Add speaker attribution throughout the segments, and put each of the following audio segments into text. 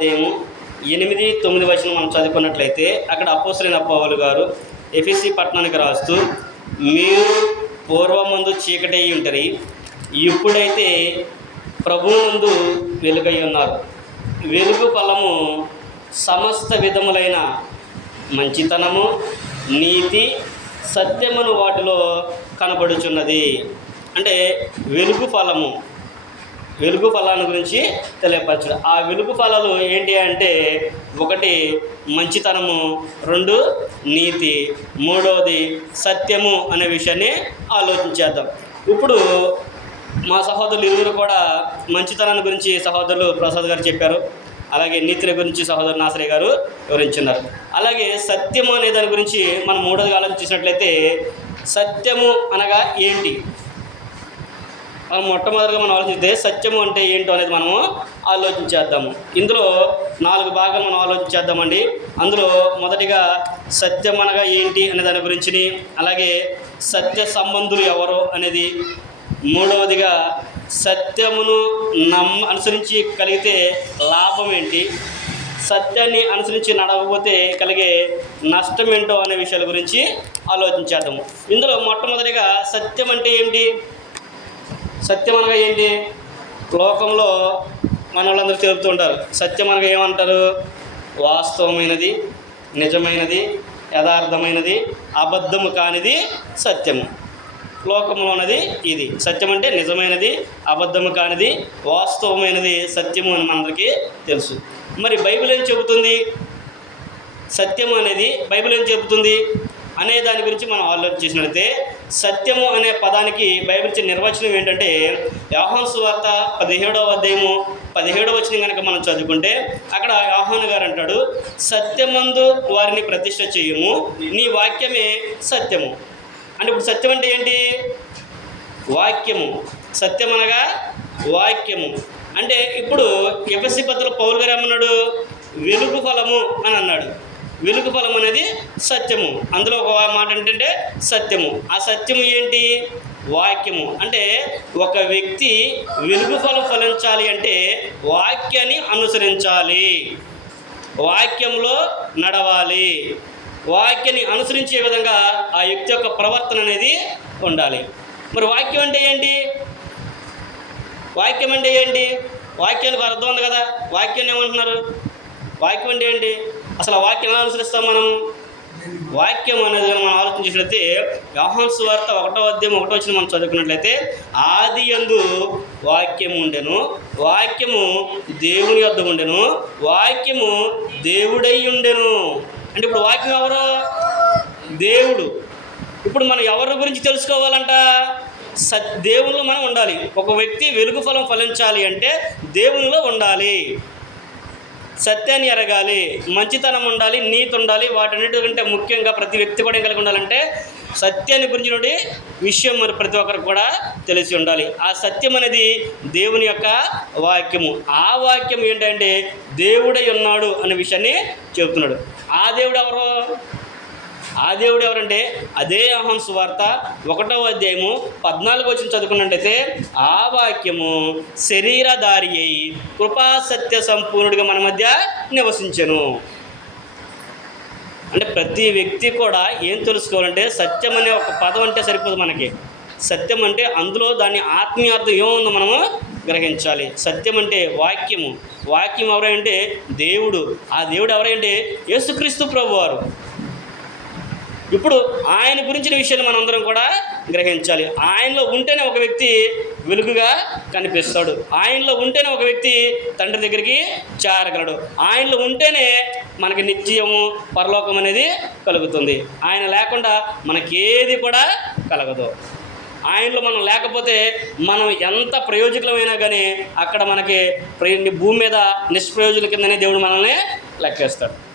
Speaker 1: అధ్యాయము ఎనిమిది తొమ్మిది వచనం మనం చదువుకున్నట్లయితే అక్కడ అపోసరైన పౌలు గారు ఎఫ్ఎస్సి పట్టణానికి రాస్తూ మీరు పూర్వమందు చీకటి అయి ఉంటారు ఇప్పుడైతే ప్రభు ముందు వెలుగై ఉన్నారు. వెలుగు ఫలము సమస్త విధములైన మంచితనము నీతి సత్యమును వాటిలో కనబడుచున్నది. అంటే వెలుగు ఫలము వెలుగు ఫలాన్ని గురించి తెలియపరచడం. ఆ వెలుగు ఫలాలు ఏంటి అంటే ఒకటి మంచితనము రెండు నీతి మూడవది సత్యము అనే విషయాన్ని ఆలోచించేద్దాం ఇప్పుడు మా సహోదరులు ఇరువురు కూడా మంచితనాన్ని గురించి సహోదరులు ప్రసాద్ గారు చెప్పారు. అలాగే నీతిని గురించి సహోదరు నాసరి గారు వివరించున్నారు. అలాగే సత్యము అనే దాని గురించి మనం మూడోది ఆలోచించినట్లయితే సత్యము అనగా ఏంటి? మనం మొట్టమొదటిగా మనం ఆలోచిస్తే సత్యము అంటే ఏంటో అనేది మనము ఆలోచించేద్దాము. ఇందులో నాలుగు భాగాలు మనం ఆలోచించేద్దామండి. అందులో మొదటిగా సత్యం అనగా ఏంటి అనే దాని గురించి అలాగే సత్య సంబంధులు ఎవరు అనేది. మూడవదిగా సత్యమును నమ్మ అనుసరించి కలిగితే లాభం ఏంటి? సత్యాన్ని అనుసరించి నడవకపోతే కలిగే నష్టం ఏంటో అనే విషయాల గురించి ఆలోచించేద్దాము. ఇందులో మొట్టమొదటిగా సత్యం అంటే ఏంటి? సత్యం అనగా ఏంటి? లోకంలో మన వాళ్ళందరూ చెబుతుంటారు సత్యం అనగా ఏమంటారు? వాస్తవమైనది నిజమైనది యథార్థమైనది అబద్ధము కానిది సత్యము. లోకంలోనది ఉన్నది ఇది. సత్యం అంటే నిజమైనది అబద్ధము కానిది వాస్తవమైనది సత్యము అని మనందరికీ తెలుసు. మరి బైబిల్ ఏం చెబుతుంది? సత్యం అనేది బైబిల్ ఏం చెబుతుంది? అనే దాని గురించి మనం ఆలోచించినట్లయితే సత్యము అనే పదానికి బైబిల్ నిర్వచనం ఏంటంటే యోహాన్ సువార్త పదిహేడవ అధ్యాయము పదిహేడవ వచ్చిన కనుక మనం చదువుకుంటే అక్కడ యోహాన్ గారు అంటాడు సత్యమందు వారిని ప్రతిష్ట చేయము నీ వాక్యమే సత్యము. అంటే ఇప్పుడు సత్యం అంటే ఏంటి? వాక్యము. సత్యం అనగా వాక్యము. అంటే ఇప్పుడు ఎఫ్ఎస్సి పత్రిక పౌలు గారు ఏమన్నాడు? వెలుగు ఫలము అని అన్నాడు. వెలుగు ఫలం అనేది సత్యము. అందులో ఒక మాట ఏంటంటే సత్యము. ఆ సత్యము ఏంటి? వాక్యము. అంటే ఒక వ్యక్తి వెలుగు ఫలం ఫలించాలి అంటే వాక్యాన్ని అనుసరించాలి. వాక్యంలో నడవాలి. వాక్యాన్ని అనుసరించే విధంగా ఆ వ్యక్తి యొక్క ప్రవర్తన అనేది ఉండాలి. మరి వాక్యం అంటే ఏంటి? వాక్యం అంటే ఏంటి? వాక్యానికి అర్థం ఉంది కదా. వాక్యాన్ని ఏమంటున్నారు? వాక్యం అంటే ఏంటి? అసలు ఆ వాక్యం ఎలా అనుసరిస్తాం మనం? వాక్యం అనేది కనుక మనం ఆలోచించినట్లయితే వ్యవహాన్ వార్త ఒకటో అధ్యాయం ఒకటో వచ్చిన మనం చదువుకున్నట్లయితే ఆది యందు వాక్యం ఉండెను వాక్యము దేవుని యొద్ద ఉండెను వాక్యము దేవుడై ఉండెను. అంటే ఇప్పుడు వాక్యం ఎవరు? దేవుడు. ఇప్పుడు మనం ఎవరి గురించి తెలుసుకోవాలంట? సత్ దేవునిలో మనం ఉండాలి. ఒక వ్యక్తి వెలుగు ఫలం ఫలించాలి అంటే దేవునిలో ఉండాలి. సత్యాన్ని ఎరగాలి మంచితనం ఉండాలి నీతి ఉండాలి వాటన్నిటికంటే ముఖ్యంగా ప్రతి వ్యక్తి కూడా కలిగి ఉండాలంటే సత్యాన్ని గురించినటువంటి విషయం మరి ప్రతి ఒక్కరికి కూడా తెలిసి ఉండాలి. ఆ సత్యం అనేది దేవుని యొక్క వాక్యము. ఆ వాక్యం ఏంటంటే దేవుడై ఉన్నాడు అనే విషయాన్ని చెబుతున్నాడు. ఆ దేవుడు ఎవరో ఆ దేవుడు ఎవరంటే? అదే అహం సువార్త ఒకటవ అధ్యాయము పద్నాలుగు వచ్చిన చదువుకున్నట్టయితే ఆ వాక్యము శరీరధారి అయి కృపాసత్య సంపూర్ణుడిగా మన మధ్య నివసించను. అంటే ప్రతి వ్యక్తి కూడా ఏం తెలుసుకోవాలంటే సత్యం అనే ఒక పదం అంటే సరిపోదు మనకి. సత్యం అంటే అందులో దాని ఆత్మీయార్థం ఏముందో మనము గ్రహించాలి. సత్యం అంటే వాక్యము. వాక్యం ఎవరంటే? దేవుడు. ఆ దేవుడు ఎవరంటే? యేసుక్రీస్తు ప్రభువారు. ఇప్పుడు ఆయన గురించిన విషయాలు మనందరం కూడా గ్రహించాలి. ఆయనలో ఉంటేనే ఒక వ్యక్తి వెలుగుగా కనిపిస్తాడు. ఆయనలో ఉంటేనే ఒక వ్యక్తి తండ్రి దగ్గరికి చేరగలడు. ఆయనలో ఉంటేనే మనకి నిత్యము పరలోకం అనేది కలుగుతుంది. ఆయన లేకుండా మనకేది కూడా కలగదు. ఆయనలో మనం లేకపోతే మనం ఎంత ప్రయోజకులమైనా కానీ అక్కడ మనకి భూమి మీద నిష్ప్రయోజకుల కిందనే దేవుడు మనల్ని లెక్కేస్తాడు.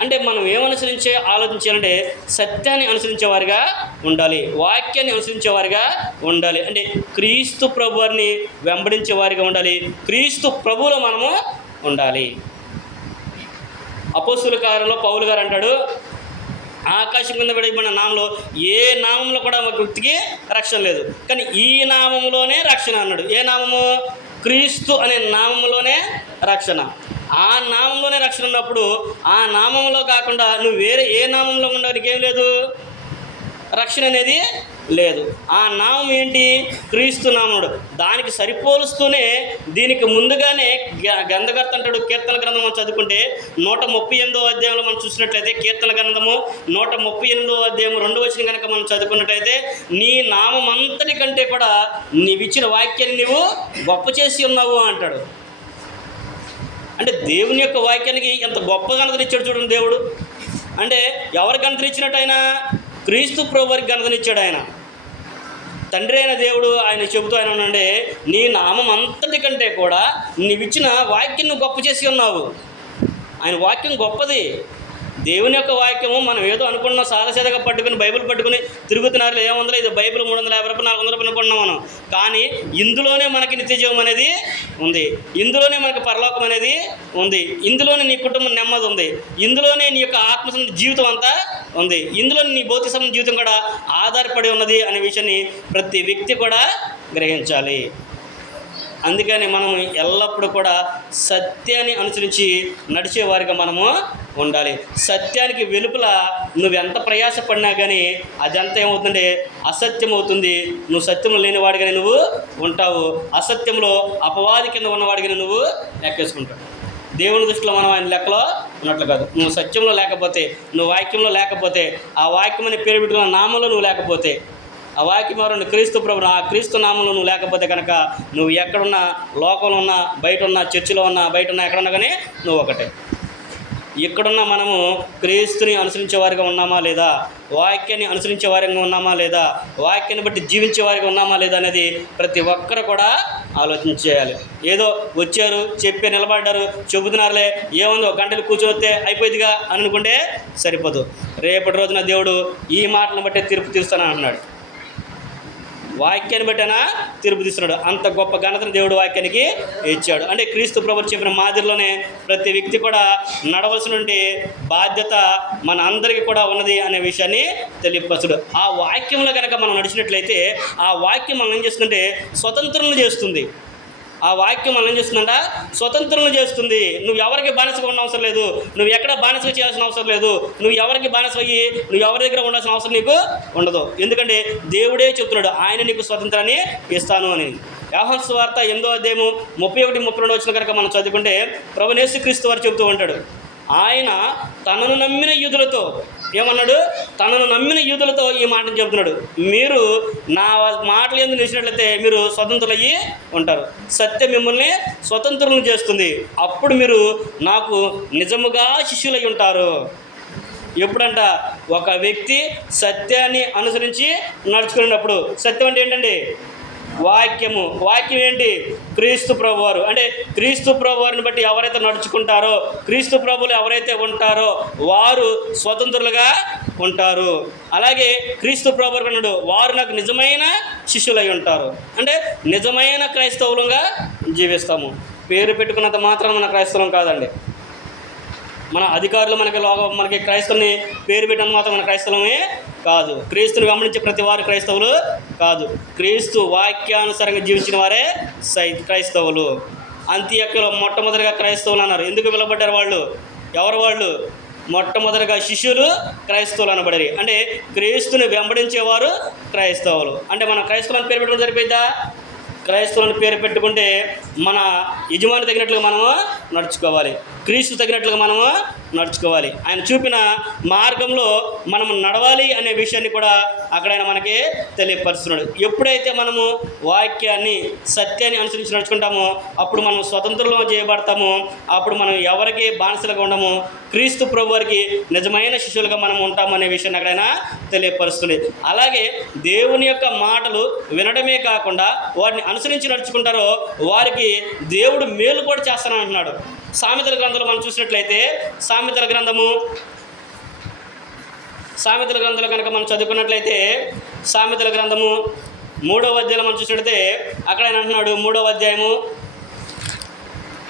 Speaker 1: అంటే మనం ఏమనుసరించే ఆలోచించాలంటే సత్యాన్ని అనుసరించే వారిగా ఉండాలి వాక్యాన్ని అనుసరించే వారిగా ఉండాలి. అంటే క్రీస్తు ప్రభువారిని వెంబడించేవారిగా వెంబడించే వారిగా ఉండాలి క్రీస్తు ప్రభువులో మనము ఉండాలి. అపోస్తుల కార్యంలో పౌలు గారు అంటాడు ఆకాశం కింద పెడబడిన నామంలో ఏ నామంలో కూడా ఒక వ్యక్తికి రక్షణ లేదు. కానీ ఈ నామంలోనే రక్షణ అన్నాడు. ఏ నామము? క్రీస్తు అనే నామంలోనే రక్షణ. ఆ నామంలోనే రక్షణ ఉన్నప్పుడు ఆ నామంలో కాకుండా నువ్వు వేరే ఏ నామంలో ఉండడానికి ఏం లేదు? రక్షణ అనేది లేదు. ఆ నామం ఏంటి? క్రీస్తు నామముడు. దానికి సరిపోలుస్తూనే దీనికి ముందుగానే గ- గంధకర్త అంటాడు కీర్తన గ్రంథం మనం చదువుకుంటే నూట ముప్పై ఎనిమిదో అధ్యాయంలో మనం చూసినట్లయితే కీర్తన గ్రంథము నూట ముప్పై ఎనిమిదో అధ్యాయం రెండు వచ్చిన కనుక మనం చదువుకున్నట్లయితే నీ నామం అంతటి కంటే కూడా నీవిచ్చిన వాక్యాన్ని నీవు గొప్ప చేసి ఉన్నావు అంటాడు. అంటే దేవుని యొక్క వాక్యానికి ఎంత గొప్ప గణతనిచ్చాడు చూడండి దేవుడు. అంటే ఎవరి గణతనిచ్చినట్టు ఆయన? క్రీస్తు ప్రభువారికి గణతనిచ్చాడు ఆయన. తండ్రి అయిన దేవుడు ఆయన చెబుతూ ఆయన ఉన్నాడే నీ నామం అంతటి కంటే కూడా నీవిచ్చిన వాక్యం నువ్వు గొప్ప చేసి ఉన్నావు. ఆయన వాక్యం గొప్పది. దేవుని యొక్క వాక్యము మనం ఏదో అనుకుంటున్నాం సాదసీదగా పట్టుకుని బైబిల్ పట్టుకుని తిరుగుతున్నారు ఏముందో ఇది బైబిల్ మూడు వందల యాభై రూపాయలు నాలుగు వందల రూపాయలు అనుకుంటున్నాం మనం. కానీ ఇందులోనే మనకి నిత్యజీవం అనేది ఉంది. ఇందులోనే మనకి పరలోకం అనేది ఉంది. ఇందులోనే నీ కుటుంబం నెమ్మది ఉంది. ఇందులోనే నీ యొక్క ఆత్మ జీవితం అంతా ఉంది. ఇందులో నీ భౌతిక సంబంధ జీవితం కూడా ఆధారపడి ఉన్నది అనే విషయాన్ని ప్రతి వ్యక్తి కూడా గ్రహించాలి. అందుకని మనం ఎల్లప్పుడూ కూడా సత్యాన్ని అనుసరించి నడిచేవారిగా మనము ఉండాలి. సత్యానికి వెలుపల నువ్వు ఎంత ప్రయాసపడినా కానీ అదంతా ఏమవుతుందంటే అసత్యం అవుతుంది నువ్వు సత్యంలో లేనివాడిగానే నువ్వు ఉంటావు. అసత్యంలో అపవాది కింద ఉన్నవాడిగానే నువ్వు లెక్కేసుకుంటావు. దేవుని దృష్టిలో మనం ఆయన లెక్కలో ఉన్నట్లు కాదు. నువ్వు సత్యంలో లేకపోతే నువ్వు వాక్యంలో లేకపోతే ఆ వాక్యం అనే పేరు పెట్టుకున్న నామంలో నువ్వు లేకపోతే ఆ వాక్యం ఎవరండి? క్రీస్తు ప్రభు ఆ క్రీస్తు నామంలో నువ్వు లేకపోతే కనుక నువ్వు ఎక్కడున్నా లోకంలో ఉన్నా బయట ఉన్నా చర్చిలో ఉన్నా బయట ఉన్నా ఎక్కడున్నా కానీ నువ్వు ఒకటే. ఇక్కడున్న మనము క్రీస్తుని అనుసరించే వారిగా ఉన్నామా లేదా? వాక్యాన్ని అనుసరించే వారిగా ఉన్నామా లేదా? వాక్యాన్ని బట్టి జీవించే వారిగా ఉన్నామా లేదా అనేది ప్రతి ఒక్కరు కూడా ఆలోచన చేయాలి. ఏదో వచ్చారు చెప్పి నిలబడ్డారు చెబుతున్నారులే ఏముందో గంటలు కూర్చోవస్తే అయిపోయిందిగా అని అనుకుంటే సరిపోదు. రేపటి రోజున దేవుడు ఈ మాటలను బట్టి తీర్పు తీరుస్తానని అన్నాడు వాక్యాన్ని బట్టినా తీర్పు తీస్తున్నాడు అంత గొప్ప ఘనతను దేవుడు వాక్యానికి ఇచ్చాడు. అంటే క్రీస్తు ప్రభు చెప్పిన మాదిరిలోనే ప్రతి వ్యక్తి కూడా నడవలసిన బాధ్యత మన అందరికీ కూడా ఉన్నది అనే విషయాన్ని తెలియపరచుడు ఆ వాక్యంలో కనుక మనం నడిచినట్లయితే ఆ వాక్యం మనం ఏం చేస్తుందంటే స్వతంత్రం చేస్తుంది. ఆ వాక్యం మనం ఏం చేస్తుందంట? స్వతంత్రం చేస్తుంది. నువ్వు ఎవరికి బానిసగా ఉన్న అవసరం లేదు. నువ్వు ఎక్కడ బానిసగా చేయాల్సిన అవసరం లేదు. నువ్వు ఎవరికి బానిస అయ్యి నువ్వు ఎవరి దగ్గర ఉండాల్సిన అవసరం నీకు ఉండదు. ఎందుకంటే దేవుడే చెప్తున్నాడు ఆయన నీకు స్వతంత్రాన్ని ఇస్తాను అని. యాహన్ వార్త ఎనిమిదో అధ్యాయము ముప్పై ఒకటి ముప్పై రెండు వచ్చిన కనుక మనం చదువుకుంటే ప్రభు క్రీస్తు వారు చెబుతూ ఉంటాడు ఆయన తనను నమ్మిన యూదులతో ఏమన్నాడు? తనను నమ్మిన యూదులతో ఈ మాటను చెబుతున్నాడు. మీరు నా మాటలు ఎందుకు నిలిచినట్లయితే మీరు స్వతంత్రులయ్యి ఉంటారు. సత్యం మిమ్మల్ని స్వతంత్రులను చేస్తుంది. అప్పుడు మీరు నాకు నిజముగా శిష్యులై ఉంటారు. ఎప్పుడంట? ఒక వ్యక్తి సత్యాన్ని అనుసరించి నడుచుకునేటప్పుడు. సత్యం అంటే ఏంటండి? వాక్యము. వాక్యం ఏంటి? క్రీస్తు ప్రభువారు. అంటే క్రీస్తు ప్రభువారిని బట్టి ఎవరైతే నడుచుకుంటారో క్రీస్తు ప్రభులు ఎవరైతే ఉంటారో వారు స్వతంత్రులుగా ఉంటారు. అలాగే క్రీస్తు ప్రభు అన్నాడు వారు నాకు నిజమైన శిష్యులై ఉంటారు. అంటే నిజమైన క్రైస్తవులుగా జీవిస్తాము. పేరు పెట్టుకున్నంత మాత్రం మన క్రైస్తవం కాదండి. మన అధికారులు మనకి లోక మనకి క్రైస్తవుని పేరు పెట్టిన మాత్రం మన క్రైస్తవమే కాదు. క్రీస్తుని వెంబడించే ప్రతి వారు క్రైస్తవులు కాదు. క్రీస్తు వాక్యానుసారంగా జీవించిన వారే సై క్రైస్తవులు. అంత్యక్యలో మొట్టమొదటిగా క్రైస్తవులు అన్నారు. ఎందుకు పిలబడ్డారు వాళ్ళు? ఎవరు వాళ్ళు? మొట్టమొదటిగా శిష్యులు క్రైస్తవులు అనబడరి. అంటే క్రీస్తుని వెంబడించేవారు క్రైస్తవులు. అంటే మన క్రైస్తవులను పేరు పెట్టడం సరిపోయిద్దా? క్రైస్తవులను పేరు పెట్టుకుంటే మన యజమాని తగినట్లుగా మనము నడుచుకోవాలి. క్రీస్తు తగినట్లుగా మనము నడుచుకోవాలి. ఆయన చూపిన మార్గంలో మనం నడవాలి అనే విషయాన్ని కూడా అక్కడ ఆయన మనకి తెలియపరుస్తున్నాడు. ఎప్పుడైతే మనము వాక్యాన్ని సత్యాన్ని అనుసరించి నడుచుకుంటామో అప్పుడు మనం స్వతంత్రంలో చేయబడతాము అప్పుడు మనం ఎవరికి బానిసలుగా ఉండము క్రీస్తు ప్రభువారికి నిజమైన శిష్యులుగా మనం ఉంటామనే విషయాన్ని అక్కడైనా తెలియపరుస్తుంది. అలాగే దేవుని యొక్క మాటలు వినడమే కాకుండా వారిని అనుసరించి నడుచుకుంటారో వారికి దేవుడు మేలు కూడా చేస్తానంటున్నాడు సామెతల గ్రంథంలో మనం చూసినట్లయితే సామెతల గ్రంథము సామెతల గ్రంథంలో కనుక మనం చదువుకున్నట్లయితే సామెతల గ్రంథము మూడవ అధ్యాయంలో మనం చూసినట్లయితే అక్కడ ఆయన అంటున్నాడు మూడవ అధ్యాయము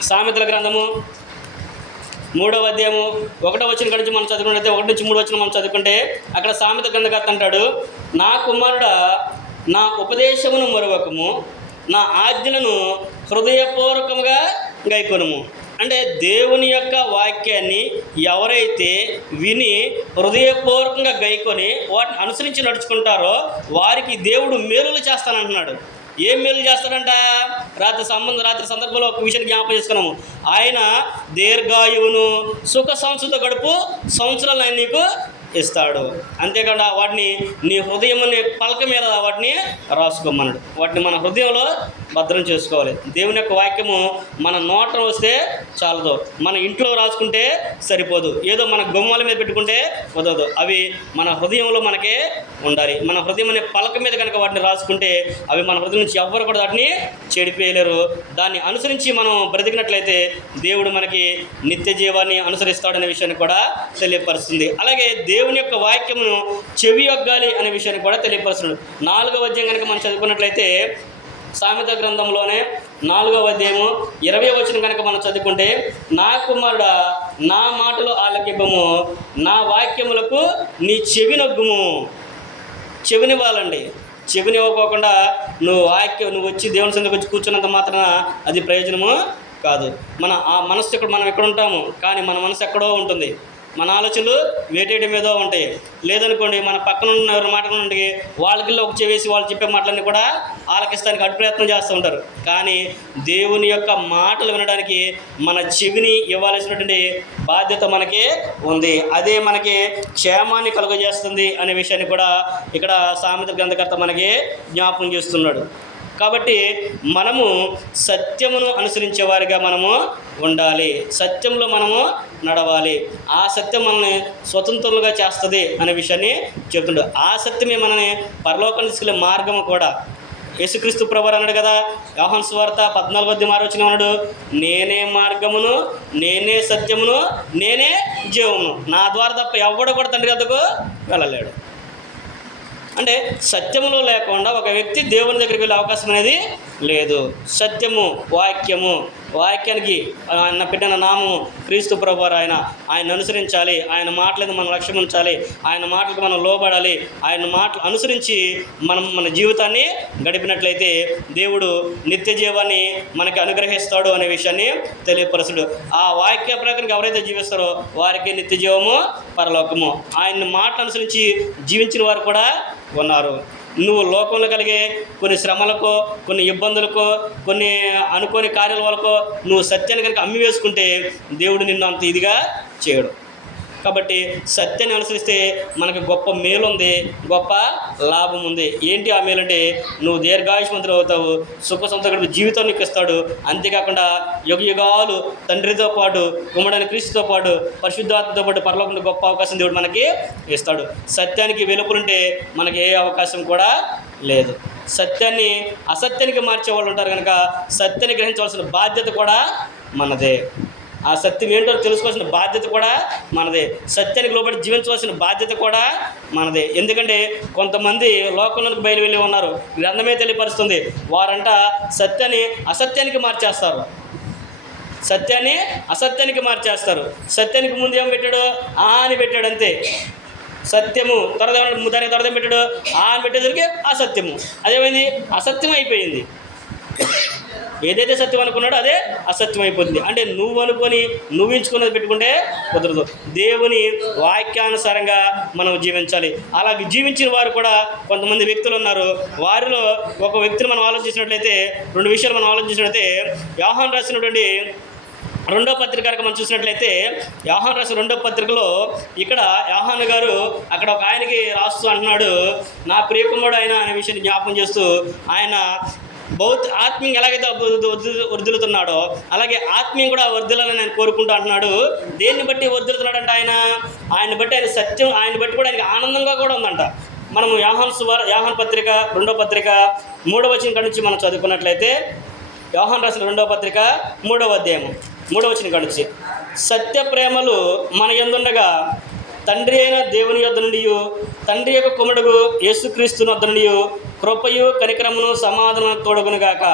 Speaker 1: సామెతల గ్రంథము మూడవ అధ్యాయము ఒకటో వచ్చిన కడించి నుంచి మనం చదువుకున్నట్లయితే ఒకటి నుంచి మూడు వచ్చిన మనం చదువుకుంటే అక్కడ సామెత గ్రంథకర్త అంటాడు నా కుమారుడ నా ఉపదేశమును మరొకము నా ఆజ్ఞలను హృదయపూర్వకముగా గైకొనుము. అంటే దేవుని యొక్క వాక్యాన్ని ఎవరైతే విని హృదయపూర్వకంగా గైకొని వాటిని అనుసరించి నడుచుకుంటారో వారికి దేవుడు మేలులు చేస్తానంటున్నాడు. ఏం మేలు చేస్తాడంట? రాత్రి సంబంధం రాత్రి సందర్భంలో ఒక విషయాన్ని జ్ఞాపకం చేసుకున్నాము. ఆయన దీర్ఘాయువును సుఖ సంస్థతో గడుపు సంవత్సరాలు ఆయన నీకు ఇస్తాడు. అంతేకాకుండా వాటిని నీ హృదయం అనే పలక మీద వాటిని రాసుకోమన్నాడు. వాటిని మన హృదయంలో భద్రం చేసుకోవాలి. దేవుని యొక్క వాక్యము మన నోట వస్తే చాలదు. మన ఇంట్లో రాసుకుంటే సరిపోదు. ఏదో మన గుమ్మాల మీద పెట్టుకుంటే కుదరదు అవి మన హృదయంలో మనకే ఉండాలి. మన హృదయం అనే పలక మీద కనుక వాటిని రాసుకుంటే అవి మన హృదయం నుంచి ఎవ్వరు కూడా వాటిని చెడిపోయలేరు. దాన్ని అనుసరించి మనం బ్రతికినట్లయితే దేవుడు మనకి నిత్య జీవాన్ని అనుసరిస్తాడనే విషయాన్ని కూడా తెలియపరుస్తుంది. అలాగే దేవుని యొక్క వాక్యమును చెవి యొగ్గాలి అనే విషయాన్ని కూడా తెలియపరుస్తున్నాడు. నాలుగవ అధ్యాయం కనుక మనం చదువుకున్నట్లయితే సామెత గ్రంథంలోనే నాలుగవ అధ్యాయము ఇరవై వచ్చిన కనుక మనం చదువుకుంటే నా కుమారుడా నా మాటలు ఆలకిబ్బము నా వాక్యములకు నీ చెవి నొగ్గుము. చెవినివ్వాలండి చెవినివ్వకోకుండా నువ్వు వాక్యం నువ్వు వచ్చి దేవుని సందకు వచ్చి కూర్చున్నంత మాత్రాన అది ప్రయోజనము కాదు. మన ఆ మనస్సు ఇక్కడ మనం ఎక్కడ ఉంటాము? కానీ మన మనసు ఎక్కడో ఉంటుంది. మన ఆలోచనలు వేటేటి మీద ఉంటాయి. లేదనుకోండి మన పక్కన ఉన్న ఎవరి మాటల నుండి వాళ్ళకి ఒక చెవేసి వాళ్ళు చెప్పే మాటలన్నీ కూడా ఆలకిస్తానికి అటు ప్రయత్నం చేస్తూ ఉంటారు. కానీ దేవుని యొక్క మాటలు వినడానికి మన చెవిని ఇవ్వాల్సినటువంటి బాధ్యత మనకి ఉంది. అదే మనకి క్షేమాన్ని కలుగజేస్తుంది అనే విషయాన్ని కూడా ఇక్కడ సామెత గ్రంథకర్త మనకి జ్ఞాపకం చేస్తున్నాడు. కాబట్టి మనము సత్యమును అనుసరించే వారిగా మనము ఉండాలి. సత్యంలో మనము నడవాలి. ఆ సత్యం మనల్ని స్వతంత్రులుగా చేస్తుంది అనే విషయాన్ని చెప్తుండు. ఆ సత్యమే మనని పరలోకం తీసుకెళ్ళే మార్గము కూడా. యేసుక్రీస్తు ప్రభు అన్నాడు కదా యోహన్ స్వార్త పద్నాలుగో వద్ద మారొచ్చిన అన్నాడు నేనే మార్గమును నేనే సత్యమును నేనే జీవమును. నా ద్వారా తప్ప ఎవడు కూడా తండ్రి వద్దకు వెళ్ళలేడు. అంటే సత్యములో లేకుండా ఒక వ్యక్తి దేవుని దగ్గరికి వెళ్ళే అవకాశం అనేది లేదు. సత్యము వాక్యము వాక్యానికి ఆయన పెట్టిన నామము క్రీస్తు ప్రభు ఆయన ఆయన అనుసరించాలి ఆయన మాటలను మనం లక్ష్యం ఉంచాలి ఆయన మాటలకు మనం లోబడాలి ఆయన మాటలు అనుసరించి మనం మన జీవితాన్ని గడిపినట్లయితే దేవుడు నిత్య జీవాన్ని మనకి అనుగ్రహిస్తాడు అనే విషయాన్ని తెలియపరచుడు ఆ వాక్య ప్రకారం ఎవరైతే జీవిస్తారో వారికి నిత్య జీవము పరలోకము. ఆయన మాట అనుసరించి జీవించిన వారు కూడా ఉన్నారు. నువ్వు లోకంలో కలిగే కొన్ని శ్రమలకో కొన్ని ఇబ్బందులకో కొన్ని అనుకోని కార్యాల వలకో నువ్వు సత్యాన్ని కనుక అమ్మి వేసుకుంటే దేవుడు నిన్ను అంత ఇదిగా చేయడు. కాబట్టి సత్యాన్ని అనుసరిస్తే మనకు గొప్ప మేలు ఉంది గొప్ప లాభం ఉంది. ఏంటి ఆ మేలు అంటే నువ్వు దీర్ఘాయుష్మంతులు అవుతావు సుఖ సంతకుడు జీవితం నీకు ఇస్తాడు అంతేకాకుండా యుగ యుగాలు తండ్రితో పాటు కుమ్మడని క్రీస్తుతో పాటు పరిశుద్ధాత్మతో పాటు పరలోకంలో గొప్ప అవకాశం దేవుడు మనకి ఇస్తాడు. సత్యానికి వెలుపులుంటే మనకి ఏ అవకాశం కూడా లేదు. సత్యాన్ని అసత్యానికి మార్చే వాళ్ళు ఉంటారు కనుక సత్యాన్ని గ్రహించవలసిన బాధ్యత కూడా మనదే. ఆ సత్యం ఏంటో తెలుసుకోవాల్సిన బాధ్యత కూడా మనదే. సత్యానికి లోబడి జీవించవలసిన బాధ్యత కూడా మనదే. ఎందుకంటే కొంతమంది లోకంలోకి బయలు వెళ్ళి ఉన్నారు. గ్రంథమే తెలియపరుస్తుంది. వారంట సత్యాన్ని అసత్యానికి మార్చేస్తారు. సత్యాన్ని అసత్యానికి మార్చేస్తారు. సత్యానికి ముందు ఏం పెట్టాడు? ఆ అని పెట్టాడు అంతే. సత్యము. త్వరద దానికి త్వరద పెట్టాడు? ఆ అని పెట్టేసరికి అసత్యము. అదేమైంది? అసత్యం అయిపోయింది. ఏదైతే సత్యం అనుకున్నాడో అదే అసత్యం అయిపోతుంది అంటే నువ్వు అనుకొని నువ్వు ఎంచుకున్నది పెట్టుకుంటే కుదరదు. దేవుని వాక్యానుసారంగా మనం జీవించాలి. అలా జీవించిన వారు కూడా కొంతమంది వ్యక్తులు ఉన్నారు. వారిలో ఒక వ్యక్తిని మనం ఆలోచించినట్లయితే రెండు విషయాలు మనం ఆలోచించినట్లయితే వ్యాహాన్ రాసినటువంటి రెండో పత్రిక కనుక మనం చూసినట్లయితే యాహాన్ రాసిన రెండో పత్రికలో ఇక్కడ యాహాన్ గారు అక్కడ ఒక ఆయనకి రాస్తూ అంటున్నాడు నా ప్రియకుమారుడు ఆయన అనే విషయాన్ని జ్ఞాపకం చేస్తూ ఆయన భౌత ఆత్మీయం ఎలాగైతే అభివృద్ధి- వృద్ధి- వర్ధిల్లుతున్నాడో అలాగే ఆత్మీయం కూడా వర్ధిల్లాలని ఆయన కోరుకుంటూ అంటున్నాడు. దేన్ని బట్టి వర్ధిల్లుతున్నాడంట ఆయన? ఆయన బట్టి ఆయన సత్యం ఆయన బట్టి కూడా ఆయనకి ఆనందంగా కూడా ఉందంట. మనం యాహన్ సువార్ యాహన్ పత్రిక రెండో పత్రిక మూడవ వచ్చిన కాడి నుంచి మనం చదువుకున్నట్లయితే యోహన్ రాసిన రెండవ పత్రిక మూడవ అధ్యాయం మూడవ వచ్చిన కాడి నుంచి. సత్య ప్రేమలు మన ఎందుండగా? తండ్రి అయిన దేవుని యొద్ద నుండి తండ్రి యొక్క కుమడుగు యేసుక్రీస్తుని వద్ద నుండి కృపయు కనికరమును సమాధానం తోడుగునుగాక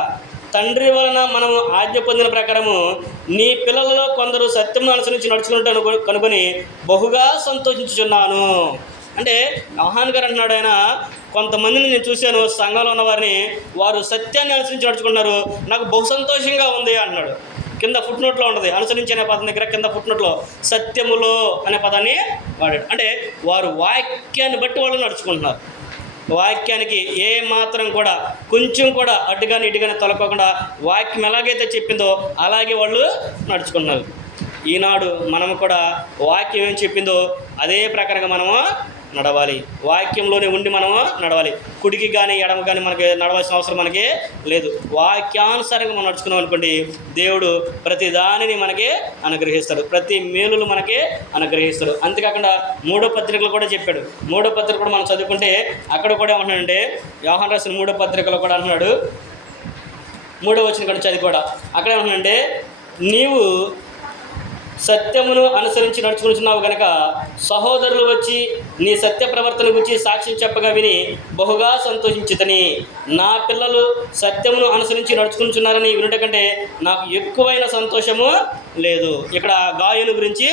Speaker 1: తండ్రి వలన మనము ఆజ్ఞ పొందిన ప్రకారము నీ పిల్లలలో కొందరు సత్యమును అనుసరించి నడుచుకుంటాను కనుగొని బహుగా సంతోషించుచున్నాను. అంటే మహాన్ గారు అంటున్నాడు ఆయన కొంతమందిని నేను చూశాను సంఘంలో ఉన్న వారిని వారు సత్యాన్ని అనుసరించి నడుచుకుంటున్నారు నాకు బహు సంతోషంగా ఉంది అంటున్నాడు. కింద ఫుట్ నోట్లో ఉంటుంది. అనుసరించి అనే పదం దగ్గర కింద ఫుట్ నోట్లో సత్యములో అనే పదాన్ని వాడాడు. అంటే వారు వాక్యాన్ని బట్టి వాళ్ళు నడుచుకుంటున్నారు. వాక్యానికి ఏ మాత్రం కూడా కొంచెం కూడా అడ్డుగాని ఇటుగాని తొలకోకుండా వాక్యం ఎలాగైతే చెప్పిందో అలాగే వాళ్ళు నడుచుకున్నారు ఈనాడు మనము కూడా వాక్యం ఏం చెప్పిందో అదే ప్రకారంగా మనము నడవాలి. వాక్యంలోనే ఉండి మనము నడవాలి. కుడికి కానీ ఎడమ కానీ మనకి నడవాల్సిన అవసరం మనకి లేదు. వాక్యానుసారంగా మనం నడుచుకున్నాం అనుకోండి దేవుడు ప్రతి దానిని మనకి అనుగ్రహిస్తాడు. ప్రతి మేలులు మనకి అనుగ్రహిస్తాడు. అంతేకాకుండా మూడో పత్రికలు కూడా చెప్పాడు. మూడో పత్రిక కూడా మనం చదువుకుంటే అక్కడ కూడా ఏమంటున్నాడంటే వ్యవహారం రాసిన మూడో పత్రికలో కూడా అంటున్నాడు. మూడో వచ్చిన కూడా చదివి కూడా. అక్కడ ఏమంటున్నాడంటే నీవు సత్యమును అనుసరించి నడుచుకుంటున్నావు గనక సహోదరులు వచ్చి నీ సత్య ప్రవర్తన గురించి సాక్ష్యం చెప్పగా విని బహుగా సంతోషించుతని. నా పిల్లలు సత్యమును అనుసరించి నడుచుకుంటున్నారని వినుట కంటే నాకు ఎక్కువైన సంతోషము లేదు. ఇక్కడ గాయుని గురించి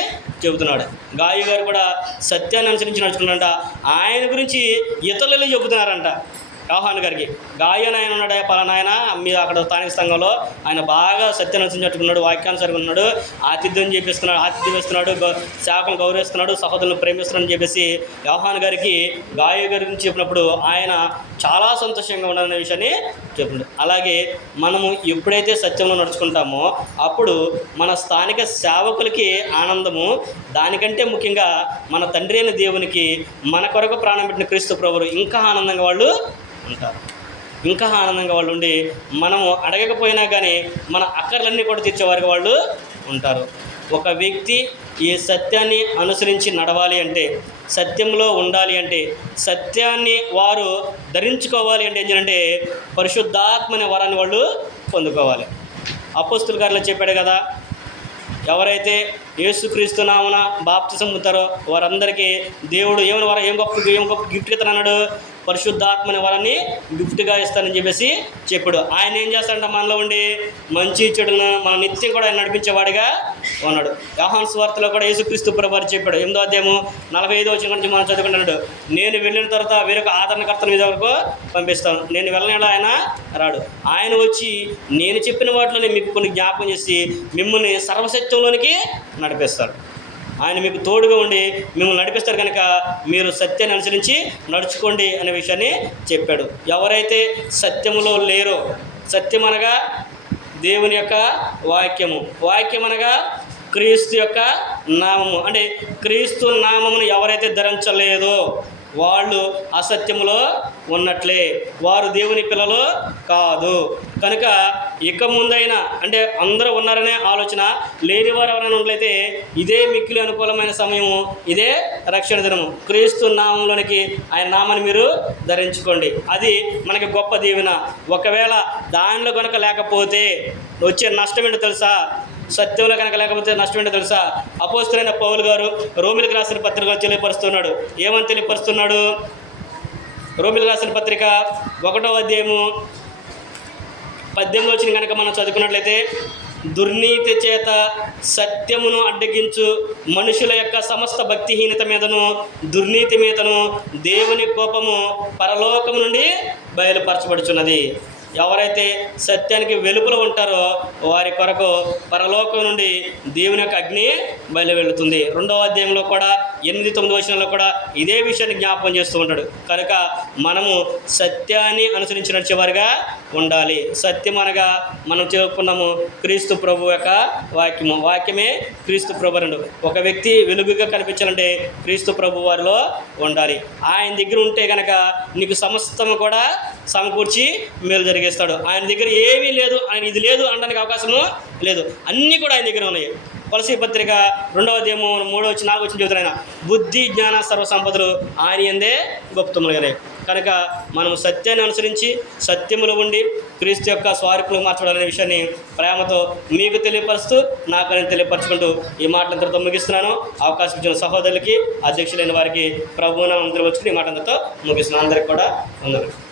Speaker 1: చెబుతున్నాడు. గాయు గారు కూడా సత్యాన్ని అనుసరించి నడుచుకున్నారంట. ఆయన గురించి ఇతరులు చెబుతున్నారంట. యోహాన్ గారికి గాయన ఆయన ఉన్నాడు పలానాయన మీ అక్కడ స్థానిక సంఘంలో ఆయన బాగా సత్యానుసరించుకున్నాడు వాక్యానుసరిగా ఉన్నాడు ఆతిథ్యం చేపిస్తున్నాడు ఆతిథ్యం ఇస్తున్నాడు శాపం గౌరవిస్తున్నాడు సహోదరులను ప్రేమిస్తున్నాడు చెప్పేసి యోహాన్ గారికి గాయ గారి గురించి చెప్పినప్పుడు ఆయన చాలా సంతోషంగా ఉండాలనే విషయాన్ని చెప్పిండు. అలాగే మనము ఎప్పుడైతే సత్యంలో నడుచుకుంటామో అప్పుడు మన స్థానిక సేవకులకి ఆనందము దానికంటే ముఖ్యంగా మన తండ్రి అయిన దేవునికి మన కొరకు ప్రాణం పెట్టిన క్రీస్తు ప్రభువు ఇంకా ఆనందంగా వాళ్ళు ఉంటారు. ఇంకా ఆనందంగా వాళ్ళు ఉండి మనం అడగకపోయినా కానీ మన అక్కర్లన్నీ కూడా తీర్చేవారికి వాళ్ళు ఉంటారు. ఒక వ్యక్తి ఈ సత్యాన్ని అనుసరించి నడవాలి అంటే సత్యంలో ఉండాలి అంటే సత్యాన్ని వారు ధరించుకోవాలి అంటే ఏం చేయాలంటే వరాన్ని వాళ్ళు పొందుకోవాలి. అపోస్తుల గారిలో చెప్పాడు కదా ఎవరైతే యేసుక్రీస్తు నామున బాప్తిసం పొందుతారో వారందరికీ దేవుడు ఏమైనా వరం ఏం గొప్ప ఏం గొప్ప గిఫ్ట్ ఇస్తానన్నాడు? పరిశుద్ధాత్మని వాళ్ళని గిఫ్ట్గా ఇస్తానని చెప్పేసి చెప్పాడు. ఆయన ఏం చేస్తాడంట మనలో ఉండి? మంచి చెడులను మన నిత్యం కూడా ఆయన నడిపించేవాడిగా ఉన్నాడు. యోహాన్ వార్తలో కూడా యేసుక్రీస్తు ప్రభారి చెప్పాడు. ఎనిమిదో అధ్యాయము నలభై ఐదో వచ్చిన నుంచి మనం చదువుకుంటున్నాడు. నేను వెళ్ళిన తర్వాత వేరొక ఆదరణకర్తను మీద వరకు పంపిస్తాను. నేను వెళ్ళిన ఆయన రాడు. ఆయన వచ్చి నేను చెప్పిన వాటిలోనే మీకు కొన్ని జ్ఞాపకం చేసి మిమ్మల్ని సర్వశక్తంలోనికి నడిపిస్తాడు. ఆయన మీకు తోడుగా ఉండి మిమ్మల్ని నడిపిస్తారు కనుక మీరు సత్యాన్ని అనుసరించి నడుచుకోండి అనే విషయాన్ని చెప్పాడు. ఎవరైతే సత్యములో లేరో సత్యం అనగా దేవుని యొక్క వాక్యము. వాక్యం అనగా క్రీస్తు యొక్క నామము. అంటే క్రీస్తు నామమును ఎవరైతే ధరించలేదో వాళ్ళు అసత్యములో ఉన్నట్లే. వారు దేవుని పిల్లలు కాదు. కనుక ఇక ముందైనా అంటే అందరూ ఉన్నారనే ఆలోచన లేని వారు ఎవరైనా ఉన్నట్లయితే ఇదే మిక్కిలి అనుకూలమైన సమయము ఇదే రక్షణ దినము. క్రీస్తు నామంలోనికి ఆయన నామాన్ని మీరు ధరించుకోండి. అది మనకి గొప్ప దీవెన. ఒకవేళ దానిలో కనుక లేకపోతే వచ్చే నష్టం ఏంటో తెలుసా? సత్యంలో కనుక లేకపోతే నష్టం ఏంటో తెలుసా? అపోస్తులైన పౌలు గారు రోమిలకు రాసిన పత్రిక తెలియపరుస్తున్నాడు. ఏమని తెలియపరుస్తున్నాడు? రోమిలకు రాసిన పత్రిక ఒకటో అధ్యాయము పద్దెనిమిది వచ్చిన కనుక మనం చదువుకున్నట్లయితే దుర్నీతి చేత సత్యమును అడ్డగించు మనుషుల యొక్క సమస్త భక్తిహీనత మీదను దుర్నీతి మీదను దేవుని కోపము పరలోకము నుండి బయలుపరచబడుచున్నది. ఎవరైతే సత్యానికి వెలుపల ఉంటారో వారి కొరకు పరలోకం నుండి దేవుని యొక్క అగ్ని బయలు వెళుతుంది. రెండవ అధ్యాయంలో కూడా ఎనిమిది తొమ్మిది వచనంలో కూడా ఇదే విషయాన్ని జ్ఞాపకం చేస్తూ ఉంటాడు. కనుక మనము సత్యాన్ని అనుసరించి నడిచేవారుగా ఉండాలి. సత్యం అనగా మనం చెప్పుకున్నాము క్రీస్తు ప్రభు యొక్క వాక్యము. వాక్యమే క్రీస్తు ప్రభు రెండు. ఒక వ్యక్తి వెలుగుగా కనిపించాలంటే క్రీస్తు ప్రభు వారిలో ఉండాలి. ఆయన దగ్గర ఉంటే కనుక నీకు సమస్తము కూడా సమకూర్చి మేలు జరిగేస్తాడు. ఆయన దగ్గర ఏమీ లేదు ఆయన ఇది లేదు అనడానికి అవకాశము లేదు. అన్నీ కూడా ఆయన దగ్గర ఉన్నాయి. తులసి పత్రిక రెండవ దేమో మూడో వచ్చి నాలుగు వచ్చిన చెబుతారు ఆయన. బుద్ధి జ్ఞాన సర్వ సంపదలు ఆయన ఎందే గుప్తములు గారే కనుక మనం సత్యాన్ని అనుసరించి సత్యములో ఉండి క్రీస్తు యొక్క స్వారూపులు మార్చడాలనే విషయాన్ని ప్రేమతో మీకు తెలియపరుస్తూ నాకు నేను తెలియపరచుకుంటూ ఈ మాటలంతటితో ముగిస్తున్నాను. అవకాశం ఇచ్చిన సహోదరులకి అధ్యక్షులైన వారికి ప్రభువున అందరూ వచ్చి ఈ మాటలతో ముగిస్తున్నాను. అందరికి కూడా వందలు